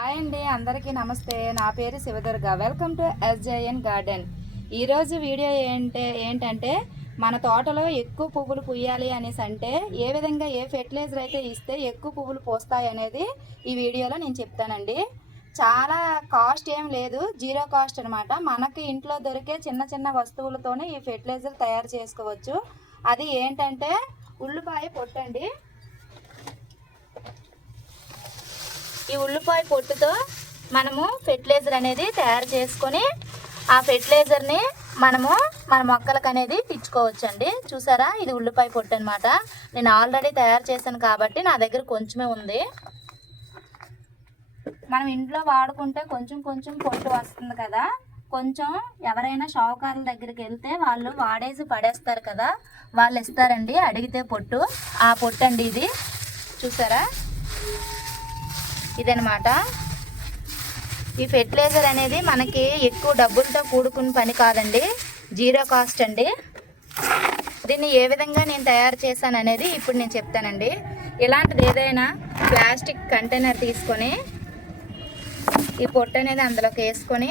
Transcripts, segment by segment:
Hi అండి, అందరికీ నమస్తే. నా పేరు Shiva Durga. Welcome to SJN garden. ఈరోజు వీడియో ఏంటంటే మన తోటలో ఎక్కువ పువ్వులు పూయాలి అనేసి అంటే ఏ విధంగా ఏ ఫెర్టిలైజర్ అయితే ఇస్తే ఎక్కువ పువ్వులు పూస్తాయి అనేది ఈ వీడియోలో నేను చెప్తానండి. చాలా కాస్ట్ ఏం లేదు, జీరో కాస్ట్ అనమాట. మనకి ఇంట్లో దొరికే చిన్న చిన్న వస్తువులతోనే ఈ ఫెర్టిలైజర్ తయారు చేసుకోవచ్చు. అది ఏంటంటే ఉల్లిపాయ పొట్టండి. ఈ ఉల్లిపాయ పొట్టుతో మనము ఫెర్టిలైజర్ అనేది తయారు చేసుకొని ఆ ఫెర్టిలైజర్ని మనము మన మొక్కలకు అనేది పిచ్చుకోవచ్చు అండి. చూసారా, ఇది ఉల్లిపాయ పొట్టు అనమాట. నేను ఆల్రెడీ తయారు చేశాను కాబట్టి నా దగ్గర కొంచెమే ఉంది. మనం ఇంట్లో వాడుకుంటే కొంచెం కొంచెం పొట్టు వస్తుంది కదా. కొంచెం ఎవరైనా షావుకారుల దగ్గరికి వెళ్తే వాళ్ళు వాడేసి పడేస్తారు కదా, వాళ్ళు ఇస్తారండి అడిగితే పొట్టు. ఆ పొట్టు అండి ఇది. చూసారా, ఇదనమాట. ఈ ఫెర్టిలైజర్ అనేది మనకి ఎక్కువ డబ్బులతో కూడుకున్న పని కాదండి, జీరో కాస్ట్ అండి. దీన్ని ఏ విధంగా నేను తయారు చేశాను అనేది ఇప్పుడు నేను చెప్తానండి. ఇలాంటిది ఏదైనా ప్లాస్టిక్ కంటైనర్ తీసుకొని ఈ పొట్టు అనేది అందులోకి వేసుకొని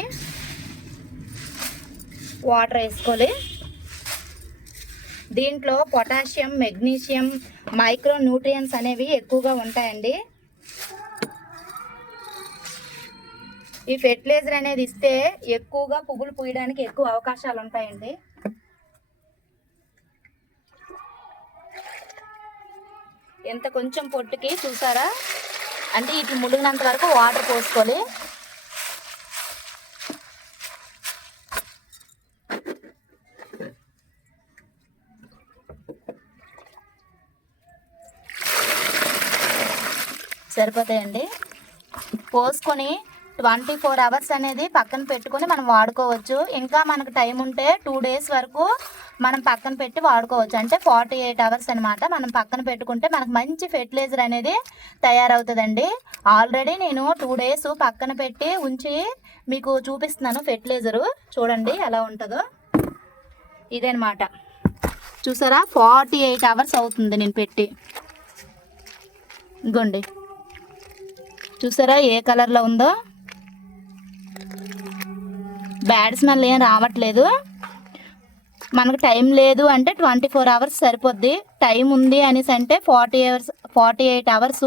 వాటర్ వేసుకోవాలి. దీంట్లో పొటాషియం, మెగ్నీషియం, మైక్రో న్యూట్రియన్స్ అనేవి ఎక్కువగా ఉంటాయండి. ఈ ఫెర్టిలైజర్ అనేది ఇస్తే ఎక్కువగా పువ్వులు పూయడానికి ఎక్కువ అవకాశాలు ఉంటాయండి. ఎంత కొంచెం పొట్టుకి చూసారా, అంటే ఇటు ములిగినంత వరకు వాటర్ పోసుకోవాలి. సరిపోతాయండి. పోసుకొని 24 అవర్స్ అనేది పక్కన పెట్టుకొని మనం వాడుకోవచ్చు. ఇంకా మనకు టైం ఉంటే 2 డేస్ వరకు మనం పక్కన పెట్టి వాడుకోవచ్చు. అంటే 48 అవర్స్ అనమాట. మనం పక్కన పెట్టుకుంటే మనకు మంచి ఫెర్టిలైజర్ అనేది తయారవుతుందండి. ఆల్రెడీ నేను 2 డేస్ పక్కన పెట్టి ఉంచి మీకు చూపిస్తున్నాను ఫెర్టిలైజరు. చూడండి ఎలా ఉంటుందో. ఇదనమాట. చూసారా, 48 అవర్స్ అవుతుంది నేను పెట్టి. ఇగోండి, చూసారా ఏ కలర్లో ఉందో. బ్యాడ్ స్మెల్ ఏం రావట్లేదు. మనకు టైం లేదు అంటే 24 అవర్స్ సరిపోద్ది. టైం ఉంది అనేసి అంటే 48 అవర్స్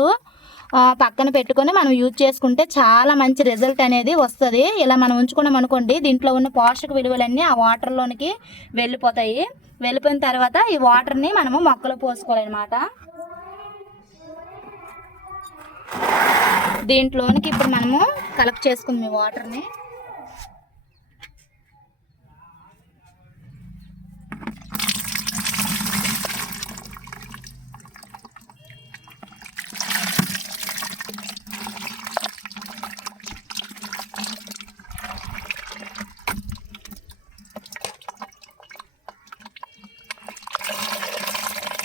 పక్కన పెట్టుకొని మనం యూజ్ చేసుకుంటే చాలా మంచి రిజల్ట్ అనేది వస్తుంది. ఇలా మనం ఉంచుకున్నాం అనుకోండి, దీంట్లో ఉన్న పోషక విలువలన్నీ ఆ వాటర్లోనికి వెళ్ళిపోతాయి. వెళ్ళిపోయిన తర్వాత ఈ వాటర్ని మనము మొక్కలు పోసుకోవాలన్నమాట. దీంట్లోనికి ఇప్పుడు మనము కలెక్ట్ చేసుకుందాం ఈ వాటర్ని.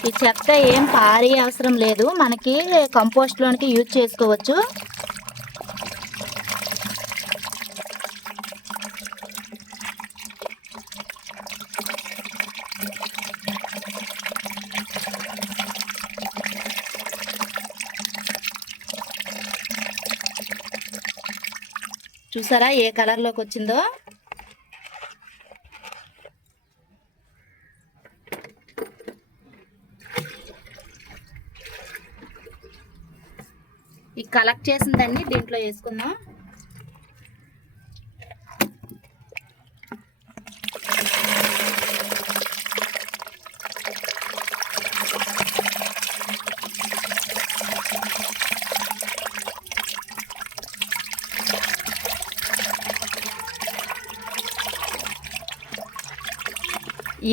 ఈ చెత్త ఏం పారే అవసరం లేదు, మనకి కంపోస్ట్లోనికి యూజ్ చేసుకోవచ్చు. చూసారా ఏ కలర్లోకి వచ్చిందో. ఈ కలెక్ట్ చేసిందండి దీంట్లో వేసుకుందాం.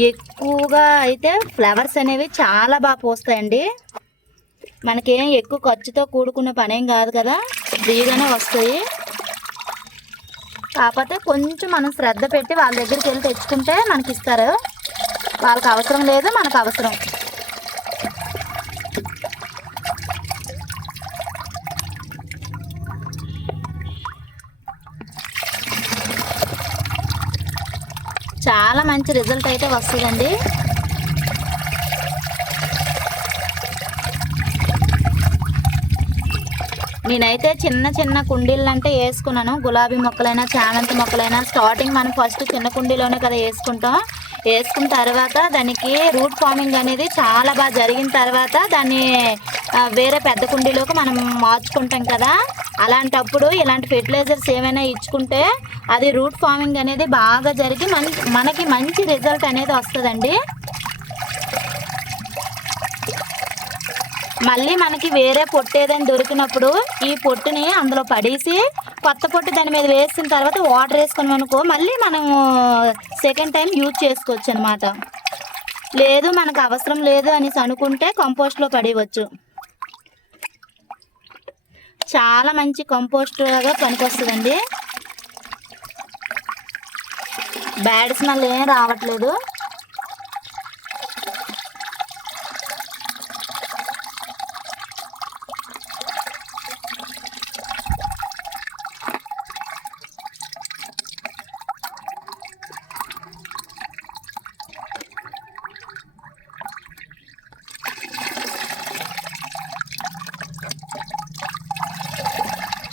ఎక్కువగా అయితే ఫ్లవర్స్ అనేవి చాలా బాగా పోస్తాయండి. మనకేం ఎక్కువ ఖర్చుతో కూడుకున్న పనేం కాదు కదా, ఫ్రీగానే వస్తాయి. కాకపోతే కొంచెం మనం శ్రద్ధ పెట్టి వాళ్ళ దగ్గరికి వెళ్ళి తెచ్చుకుంటే మనకి ఇస్తారు. వాళ్ళకి అవసరం లేదు, మనకు అవసరం. చాలా మంచి రిజల్ట్ అయితే వస్తుందండి. నేనైతే చిన్న చిన్న కుండీలు అంటే వేసుకున్నాను. గులాబీ మొక్కలైనా చామంతి మొక్కలైనా స్టార్టింగ్ మనం ఫస్ట్ చిన్న కుండీలోనే కదా వేసుకుంటాం. వేసుకున్న తర్వాత దానికి రూట్ ఫార్మింగ్ అనేది చాలా బాగా జరిగిన తర్వాత దాన్ని వేరే పెద్ద కుండీలోకి మనం మార్చుకుంటాం కదా. అలాంటప్పుడు ఇలాంటి ఫెర్టిలైజర్స్ ఏమైనా ఇచ్చుకుంటే అది రూట్ ఫార్మింగ్ అనేది బాగా జరిగి మనకి మంచి రిజల్ట్ అనేది వస్తుందండి. మళ్ళీ మనకి వేరే పొట్టు ఏదైనా దొరికినప్పుడు ఈ పొట్టుని అందులో పడేసి కొత్త పొట్టు దాని మీద వేసిన తర్వాత వాటర్ వేసుకున్నాం అనుకో మళ్ళీ మనము సెకండ్ టైం యూజ్ చేసుకోవచ్చు అనమాట. లేదు మనకు అవసరం లేదు అనేసి అనుకుంటే కంపోస్ట్లో పడేయవచ్చు. చాలా మంచి కంపోస్ట్గా పనికొస్తుందండి. బ్యాడ్ స్మెల్ ఏం రావట్లేదు.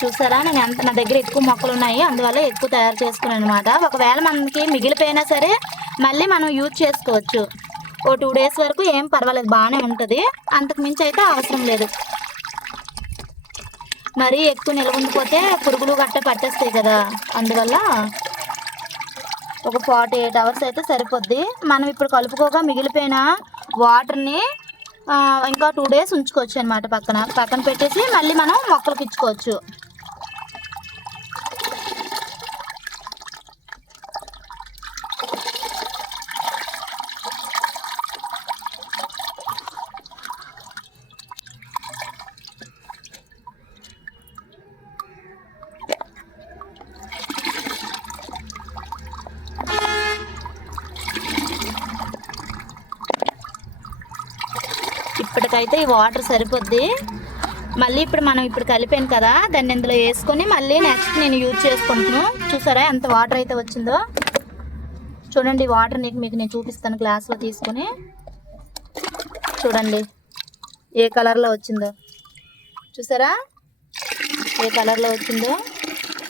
చూసారా, నేను నా దగ్గర ఎక్కువ మొక్కలు ఉన్నాయి, అందువల్ల ఎక్కువ తయారు చేసుకున్నాను అనమాట. ఒకవేళ మనకి మిగిలిపోయినా సరే మళ్ళీ మనం యూజ్ చేసుకోవచ్చు. ఓ 2 days వరకు ఏం పర్వాలేదు, బాగానే ఉంటుంది. అంతకు మించి అయితే అవసరం లేదు. మరీ ఎక్కువ నిల్వ ఉండిపోతే పురుగులు గట్ట పట్టేస్తాయి కదా, అందువల్ల ఒక 48 hours అయితే సరిపోద్ది. మనం ఇప్పుడు కలుపుకోగా మిగిలిపోయిన వాటర్ని ఇంకా 2 days ఉంచుకోవచ్చు అనమాట. పక్కన పెట్టేసి మళ్ళీ మనం మొక్కలకి ఇచ్చుకోవచ్చు. ఇప్పటికైతే ఈ వాటర్ సరిపోద్ది. మళ్ళీ ఇప్పుడు మనం కలిపాను కదా, దాన్ని ఇందులో వేసుకొని మళ్ళీ నెక్స్ట్ నేను యూజ్ చేసుకుంటున్నాను. చూసారా ఎంత వాటర్ అయితే వచ్చిందో. చూడండి వాటర్ మీకు నేను చూపిస్తాను. గ్లాస్లో తీసుకొని చూడండి ఏ కలర్లో వచ్చిందో. చూసారా ఏ కలర్లో వచ్చిందో.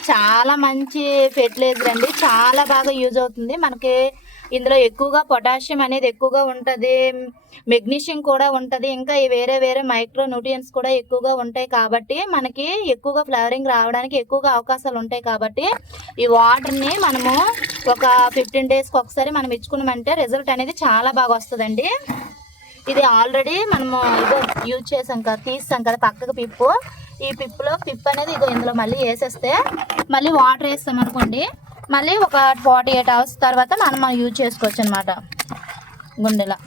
చాలా మంచి ఫెర్టిలైజర్ అండి, చాలా బాగా యూజ్ అవుతుంది మనకి. ఇందులో ఎక్కువగా పొటాషియం అనేది ఎక్కువగా ఉంటుంది, మెగ్నీషియం కూడా ఉంటుంది, ఇంకా వేరే వేరే మైక్రో న్యూట్రియన్స్ కూడా ఎక్కువగా ఉంటాయి. కాబట్టి మనకి ఎక్కువగా ఫ్లవరింగ్ రావడానికి ఎక్కువగా అవకాశాలు ఉంటాయి. కాబట్టి ఈ వాటర్ని మనము ఒక 15 daysకి ఒకసారి మనం ఇచ్చుకున్నామంటే రిజల్ట్ అనేది చాలా బాగా వస్తుందండి. ఇది ఆల్రెడీ మనము యూజ్ చేసాం కదా, తీస్తాం కదా పక్కకు పిప్పు. ఈ పిప్ అనేది ఇందులో మళ్ళీ వేసేస్తే మళ్ళీ వాటర్ వేస్తాం అనుకోండి, మళ్ళీ ఒక 48 hours తర్వాత మనం యూజ్ చేసుకోవచ్చు అనమాట. గుండెలా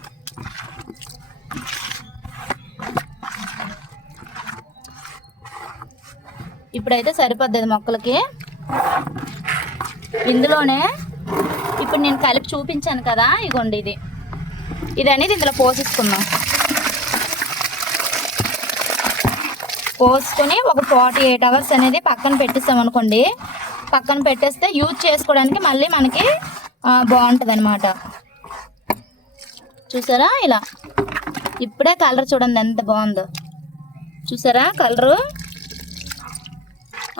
ఇప్పుడైతే సరిపోద్ది మొక్కలకి. ఇందులోనే ఇప్పుడు నేను కలిపి చూపించాను కదా, ఇగోండి ఇది అనేది ఇందులో పోసేసుకుందాం. పోసుకొని ఒక 48 hours అనేది పక్కన పెట్టిస్తాం అనుకోండి. పక్కన పెట్టేస్తే యూజ్ చేసుకోవడానికి మళ్ళీ మనకి బాగుంటుంది అనమాట. చూసారా ఇలా ఇప్పుడే కలర్ చూడండి ఎంత బాగుందో. చూసారా కలరు.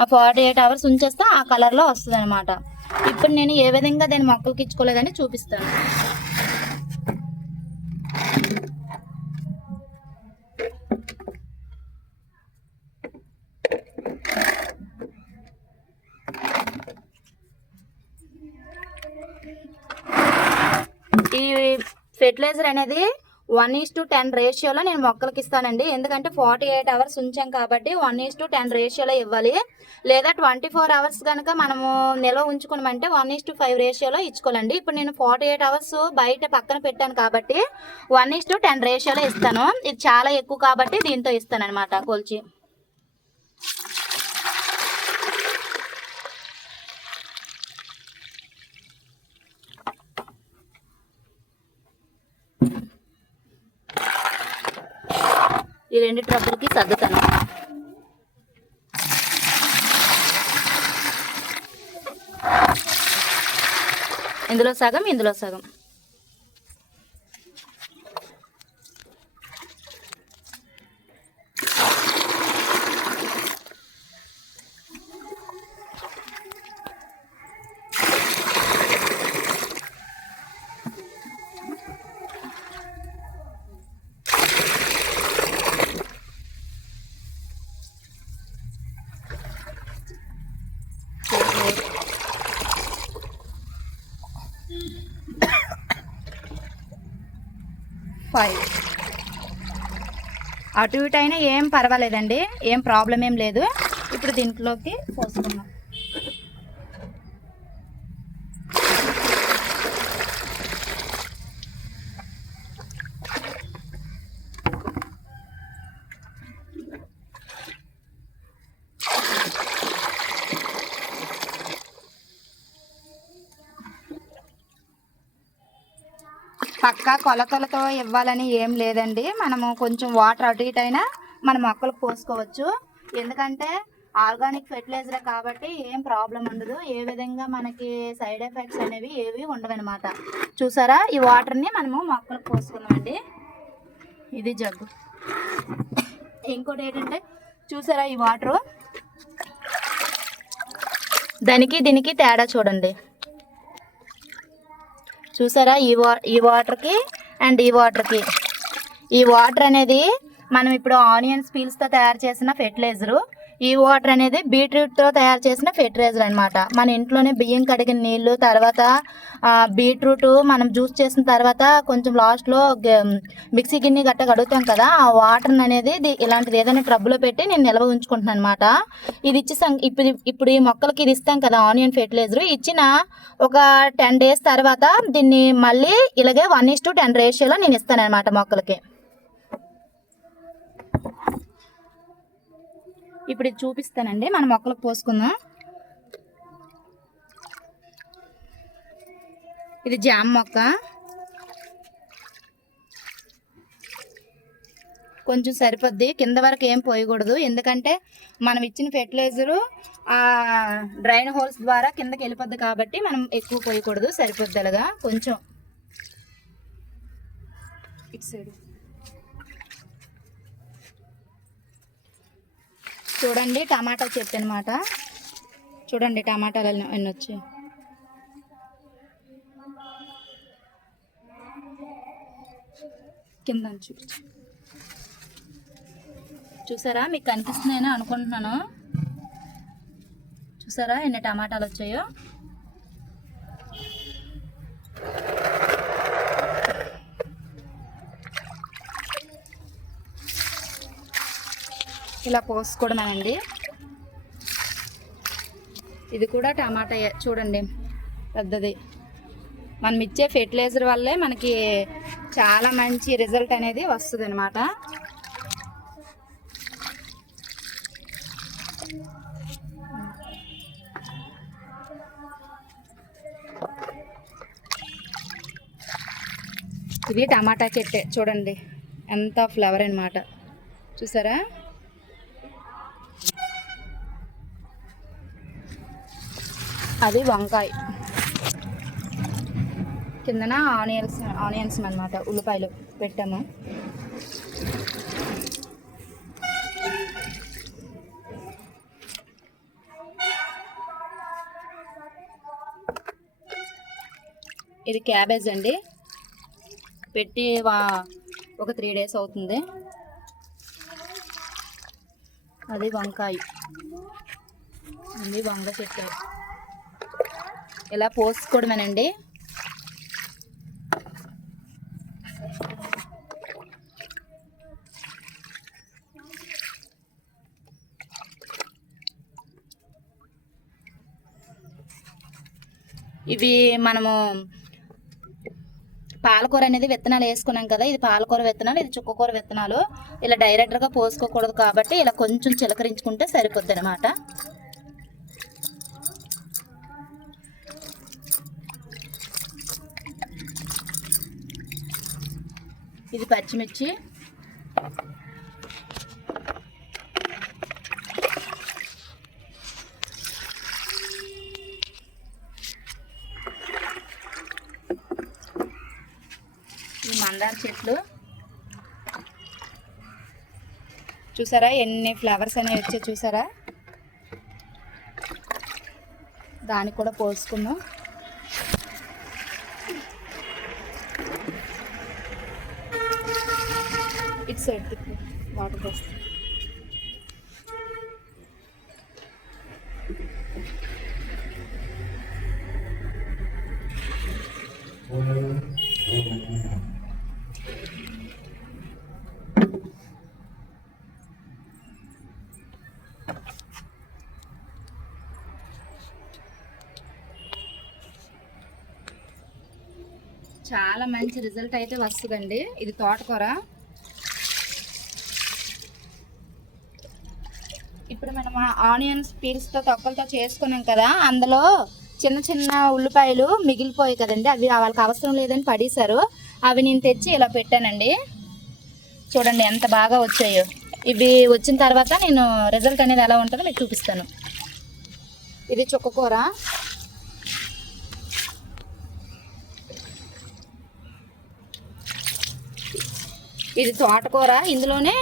ఆ 48 hours ఉంచేస్తే ఆ కలర్లో వస్తుంది అనమాట. ఇప్పుడు నేను ఏ విధంగా దాన్ని మొక్కలకి ఇచ్చుకోలేదని చూపిస్తాను. ఈ ఫెర్టిలైజర్ అనేది 1:10 రేషియోలో నేను మొక్కలకి ఇస్తానండి. ఎందుకంటే 48 hours ఉంచాం కాబట్టి 1:10 రేషియోలో ఇవ్వాలి. లేదా 24 hours కనుక మనము నిల్వ ఉంచుకున్నామంటే 1:5 రేషియోలో ఇచ్చుకోవాలండి. ఇప్పుడు నేను 48 hours బయట పక్కన పెట్టాను కాబట్టి 1:10 రేషియోలో ఇస్తాను. ఇది చాలా ఎక్కువ కాబట్టి దీంతో ఇస్తాను అనమాట కొలిచి. ఈ 2 ట్రబ్బులకి సర్దుతాను. ఇందులో సగం ఇందులో సగం. 5. అటు ఇటు అయినా ఏం పర్వాలేదండి, ఏం ప్రాబ్లం ఏం లేదు. ఇప్పుడు దీంట్లోకి పోసుకున్నాం. పక్కా కొలతలతో ఇవ్వాలని ఏం లేదండి. మనము కొంచెం వాటర్ అటు ఇటు అయినా మన మొక్కలకు పోసుకోవచ్చు. ఎందుకంటే ఆర్గానిక్ ఫెర్టిలైజర్ కాబట్టి ఏం ప్రాబ్లం ఉండదు. ఏ విధంగా మనకి సైడ్ ఎఫెక్ట్స్ అనేవి ఏవి ఉండవన్నమాట. చూసారా, ఈ వాటర్ని మనము మొక్కలకు పోసుకున్నామండి. ఇది జగ్గు. ఇంకోటి ఏంటంటే చూసారా, ఈ వాటరు దానికి దీనికి తేడా చూడండి. చూసారా, ఈ వాటర్కి అండ్ ఈ వాటర్కి. ఈ వాటర్ అనేది మనం ఇప్పుడు ఆనియన్స్ పీల్స్తో తయారు చేసిన ఫెర్టిలైజరు. ఈ వాటర్ అనేది బీట్రూట్తో తయారు చేసిన ఫెర్టిలైజర్ అనమాట. మన ఇంట్లోనే బియ్యం కడిగిన నీళ్ళు, తర్వాత బీట్రూట్ మనం జ్యూస్ చేసిన తర్వాత కొంచెం లాస్ట్లో మిక్సీ గిన్నె గట్ట కడుగుతాం కదా, ఆ వాటర్ అనేది ఇలాంటిది ఏదైనా ట్రబ్బులో పెట్టి నేను నిల్వ ఉంచుకుంటున్నాను అనమాట. ఇది ఇప్పుడు ఈ మొక్కలకి ఇది ఇస్తాం కదా ఆనియన్ ఫెర్టిలైజర్, ఇచ్చిన ఒక 10 days తర్వాత దీన్ని మళ్ళీ ఇలాగే 1:10 రేషియోలో నేను ఇస్తాను అనమాట మొక్కలకి. ఇప్పుడు ఇది చూపిస్తానండి, మన మొక్కలకు పోసుకుందాం. ఇది జామ మొక్క. కొంచెం సరిపోద్ది, కింద వరకు ఏం పోయకూడదు. ఎందుకంటే మనం ఇచ్చిన ఫెర్టిలైజరు ఆ డ్రైన్ హోల్స్ ద్వారా కిందకి వెళ్ళిపోద్ది కాబట్టి మనం ఎక్కువ పోయకూడదు. సరిపోద్ది అలాగా కొంచెం. ఇటు సైడ్ చూడండి, టమాటా చెట్టు అనమాట. చూడండి టమాటాలు ఎన్ని వచ్చాయి. కింద చూసారా, మీకు కనిపిస్తున్నాయని అనుకుంటున్నాను. చూసారా ఎన్ని టమాటాలు వచ్చాయో. ఇలా పోసుకోవడమేనండి. ఇది కూడా టమాటా చూడండి పెద్దది. మనం ఇచ్చే ఫెర్టిలైజర్ వల్లే మనకి చాలా మంచి రిజల్ట్ అనేది వస్తుంది అనమాట. ఇది టమాటా చెట్టే చూడండి, ఎంత ఫ్లవర్ అనమాట. చూసారా, అది వంకాయ. కిందన ఆనియన్స్ అన్నమాట, ఉల్లిపాయలు పెట్టాము. ఇది క్యాబేజ్ అండి, పెట్టి ఒక 3 days అవుతుంది. అది వంకాయ, అది వంగ చెట్టు. ఇలా పోసుకోవడమేనండి. ఇవి మనము పాలకూర అనేది విత్తనాలు వేసుకున్నాం కదా, ఇది పాలకూర విత్తనాలు, ఇది చుక్కకూర విత్తనాలు. ఇలా డైరెక్ట్గా పోసుకోకూడదు కాబట్టి ఇలా కొంచెం చిలకరించుకుంటే సరిపోద్ది అనమాట. ఇది పచ్చిమిర్చి, ఈ మందార చెట్లు. చూసారా ఎన్ని ఫ్లవర్స్ అనేవి వచ్చాయి చూసారా. దానికి కూడా పోసుకుందాం. ఇటు సైడ్ వాటర్ పోస్తాం. చాలా మంచి రిజల్ట్ అయితే వస్తుందండి. ఇది తోటకూర. ఇప్పుడు మనం ఆనియన్స్ పీల్స్తో తొక్కలతో చేసుకున్నాం కదా, అందులో చిన్న చిన్న ఉల్లిపాయలు మిగిలిపోయాయి కదండి, అవి వాళ్ళకి అవసరం లేదని పడేశారు. అవి నేను తెచ్చి ఇలా పెట్టానండి. చూడండి ఎంత బాగా వచ్చాయో. ఇవి వచ్చిన తర్వాత నేను రిజల్ట్ అనేది ఎలా ఉంటుందో మీకు చూపిస్తాను. ఇది చుక్కకూర. ఇది తోటకూర. ఇందులోనే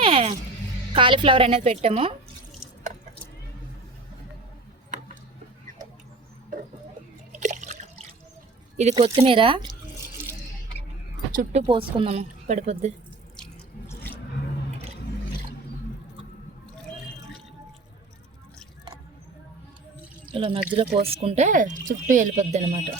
కాలీఫ్లవర్ అనేది పెట్టాము. ఇది కొత్తిమీర. చుట్టూ పోసుకుందాము, పడిపోద్ది. ఇలా మధ్యలో పోసుకుంటే చుట్టూ వెళ్ళిపోద్ది అనమాట.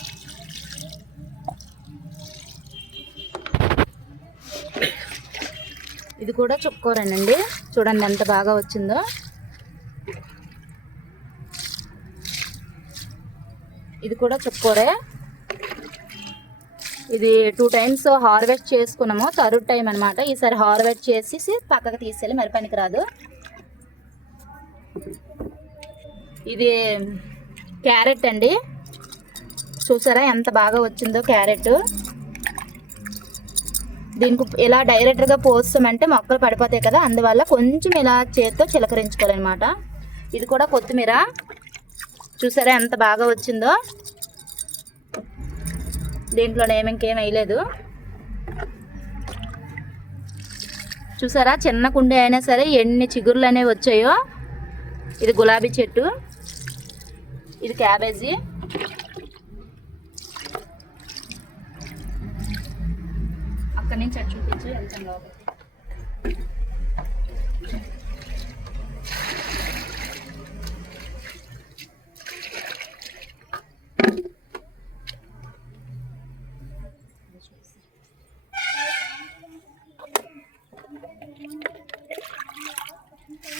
ఇది కూడా చుక్కకూరేనండి. చూడండి ఎంత బాగా వచ్చిందో. ఇది కూడా చుక్కకూరే. ఇది 2 times హార్వెస్ట్ చేసుకున్నాము. థర్డ్ టైం అనమాట. ఈసారి హార్వెస్ట్ చేసి పక్కకు తీసేయాలి, మరి పనికి రాదు. ఇది క్యారెట్ అండి. చూసారా ఎంత బాగా వచ్చిందో క్యారెట్. దీనికి ఇలా డైరెక్ట్గా పోస్తామంటే మొక్కలు పడిపోతాయి కదా, అందువల్ల కొంచెం ఇలా చేత్తో చిలకరించుకోవాలన్నమాట. ఇది కూడా కొత్తిమీర. చూసారా ఎంత బాగా వచ్చిందో. దీంట్లో ఇంకేం వేయలేదు. చూసారా చిన్న కుండీ అయినా సరే ఎన్ని చిగుర్లు అనేవి వచ్చాయో. ఇది గులాబీ చెట్టు. ఇది క్యాబేజీ. అక్కడి నుంచి అటు చూపించు వెళ్తాం లోపలికి.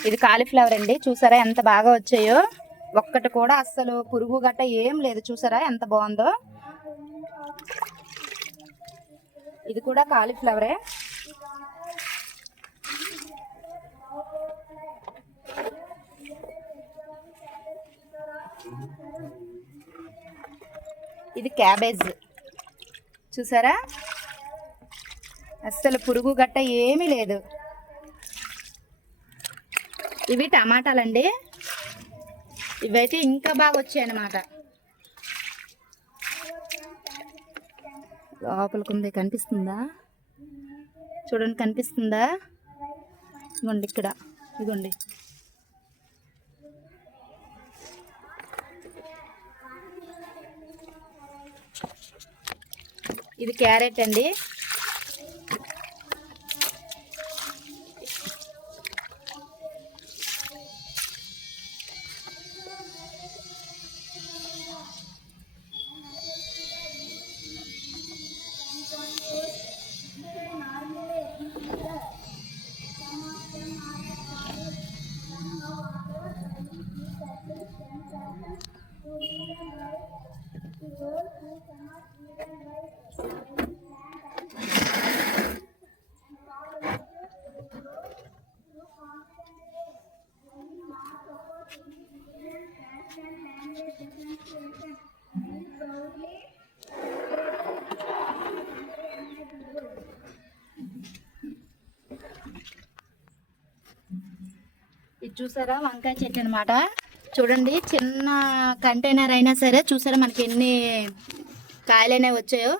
ఇది కాలీఫ్లవర్ అండి. చూసారా ఎంత బాగా వచ్చాయో. ఒక్కటి కూడా అస్సలు పురుగు గట్ట ఏం లేదు. చూసారా ఎంత బాగుందో. ఇది కూడా కాలీఫ్లవరే. ఇది క్యాబేజ్. చూసారా అస్సలు పురుగు గట్ట ఏమీ లేదు. ఇవి టమాటాలండి. ఇవైతే ఇంకా బాగా వచ్చాయి అన్నమాట. లోపలికి కనిపిస్తుందా? చూడండి కనిపిస్తుందా? ఇదిగోండి ఇక్కడ, ఇదిగోండి. ఇది క్యారెట్ అండి. ఇది చూసారా వంకాయ చెట్టు అనమాట. చూడండి చిన్న కంటైనర్ అయినా సరే చూసారా మనకి ఎన్ని కాయలైనా వచ్చాయో.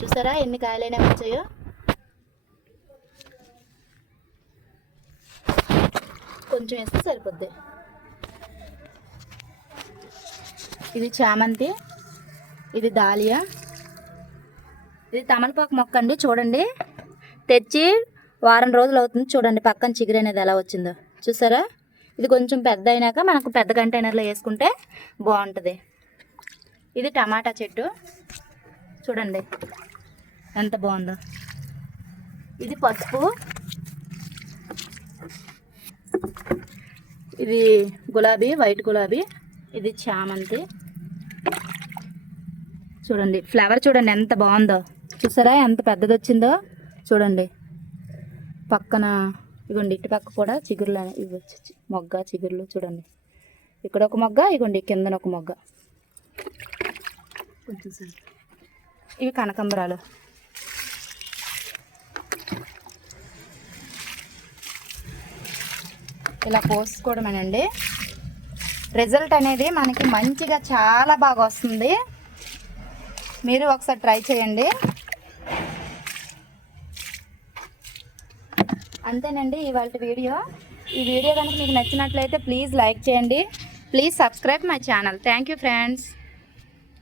చూసారా ఎన్ని కాయలైనా వచ్చాయో. కొంచెం వేస్తే సరిపోద్ది. ఇది చామంతి. ఇది దాలియా. ఇది తమలపాకు మొక్క అండి. చూడండి తెచ్చి వారం రోజులు అవుతుంది. చూడండి పక్కన చిగురు అనేది ఎలా వచ్చిందో చూసారా. ఇది కొంచెం పెద్ద అయినాక మనకు పెద్ద కంటైనర్లో వేసుకుంటే బాగుంటుంది. ఇది టమాటా చెట్టు. చూడండి ఎంత బాగుందో. ఇది పసుపు. ఇది గులాబీ, వైట్ గులాబీ. ఇది చామంతి. చూడండి ఫ్లవర్ చూడండి ఎంత బాగుందో, చూసారా ఎంత పెద్దది వచ్చిందో చూడండి. పక్కన ఇగోండి ఇటు పక్క కూడా చిగురులు ఇవి వచ్చి మొగ్గ చిగురులు చూడండి. ఇక్కడ ఒక మొగ్గ, ఇగోండి కిందన ఒక మొగ్గ. ఇవి కనకాంబరాలు. ఇలా పోసుకోవడమేనండి. రిజల్ట్ అనేది మనకి మంచిగా చాలా బాగా వస్తుంది. మీరు ఒకసారి ట్రై చేయండి. అంతేనండి ఇవాళ వీడియో. ఈ వీడియో కనుక మీకు నచ్చినట్లయితే ప్లీజ్ లైక్ చేయండి. Please subscribe my channel. Thank you friends.